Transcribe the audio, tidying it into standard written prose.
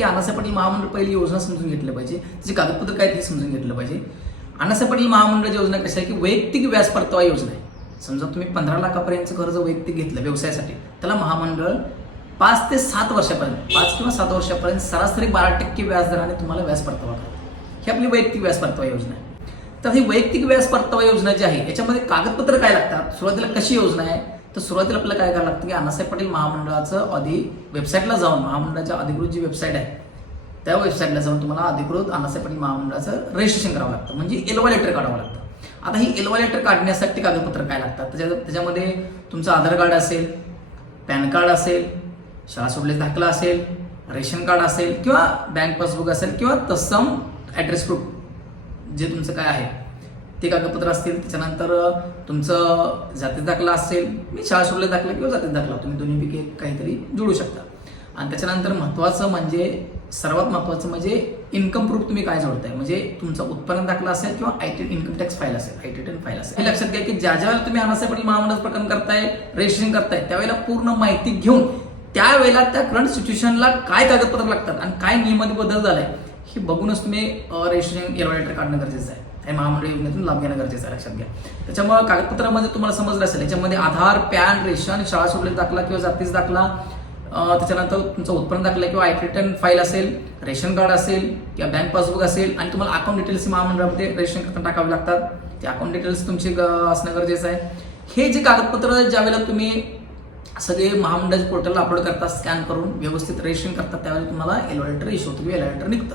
की अण्णासाहेब पाटील महामंडळ पहिली योजना समजून घेतली पाहिजे, त्याची कागदपत्र काय ते समजून घेतलं पाहिजे. अण्णासाहेब पाटील महामंडळ योजना कशी आहे की वैयक्तिक व्याज परतावा योजना आहे. समजा तुम्ही 15 लाखापर्यंतचं कर्ज वैयक्तिक घेतलं व्यवसायासाठी, त्याला महामंडळ 5 ते 7 वर्षापर्यंत 5 किंवा 7 वर्षापर्यंत सरासरी 12% व्याजदराने तुम्हाला व्याज परतावा करतात. ही आपली वैयक्तिक व्याज परतावा योजना आहे. तर ही वैयक्तिक व्याज परतावा योजना जी आहे याच्यामध्ये कागदपत्र काय लागतात, सुरुवातीला कशी योजना आहे, तर सुरुवातीला आपल्याला काय करावं लागतं की अण्णासाहेब पाटील महामंडळाचं वेबसाईटला जाऊन, महामंडळाच्या अधिकृत जी वेबसाईट आहे त्या वेबसाईटला जाऊन तुम्हाला अधिकृत अण्णासाहेब पाटील महामंडळाचं रजिस्ट्रेशन करावं लागतं, म्हणजे एलवा लेटर काढावं लागतं. आता ही एलवा लेटर काढण्यासाठी कागदपत्र काय लागतात, त्याच्यामध्ये तुमचं आधार कार्ड असेल, पॅन कार्ड असेल, शाळा सोडल्याचा दाखला असेल, रेशन कार्ड असेल किंवा बँक पासबुक असेल किंवा तत्सम ॲड्रेस प्रूफ जे तुमचं काय आहे ते कागदपत्र असतील. त्याच्यानंतर तुमचं जातीचा दाखला असेल, मी शाळा सोडल्याचा दाखला किंवा जातीचा दाखला, तुम्ही दोन्हीपैकी काहीतरी जोडू शकता. आणि त्याच्यानंतर महत्त्वाचं म्हणजे सर्वात महत्त्वाचं म्हणजे इन्कम प्रूफ तुम्ही काय जोडताय, म्हणजे तुमचा उत्पन्न दाखला असेल किंवा आयटी इन्कम टॅक्स फाईल असेल, आयटी रिटर्न फाईल असेल. हे लक्षात घ्या की ज्या वेळेला तुम्ही अण्णासाहेब पाटील महामंडळ प्रकरण करताय, रजिस्ट्रेशन करताय, त्यावेळेला पूर्ण माहिती घेऊन त्यावेळेला त्या करंट सिच्युएशनला काय कागदपत्र लागतात आणि काय नियमात बदल झालाय हे बघूनच तुम्ही रजिस्ट्रेशन एलवा लेटर काढणं गरजेचं आहे आणि महामंडळ योजनेतून लाभ घेणं गरजेचं आहे. लक्षात घ्या. त्याच्यामुळे कागदपत्रामध्ये तुम्हाला समजलं असेल, याच्यामध्ये आधार, पॅन, रेशन, शाळा सोडलेला दाखला किंवा जातीचा दाखला, त्याच्यानंतर तुमचा उत्पन्न दाखला किंवा आयटी रिटर्न फाईल असेल, रेशन कार्ड असेल किंवा बँक पासबुक असेल आणि तुम्हाला अकाउंट डिटेल्स महामंडळामध्ये रजिस्ट्रेशन करताना टाकावे लागतात. ते अकाउंट डिटेल्स तुमचे असणं गरजेचं आहे. हे जे कागदपत्र ज्यावेळेला तुम्ही सगळे महामंडळाच्या पोर्टलला अपलोड करता, स्कॅन करून व्यवस्थित रजिस्ट्रेशन करतात, त्यावेळेला तुम्हाला एलवा लेटर इश्यू होतो किंवा एलवा लेटर निघतं.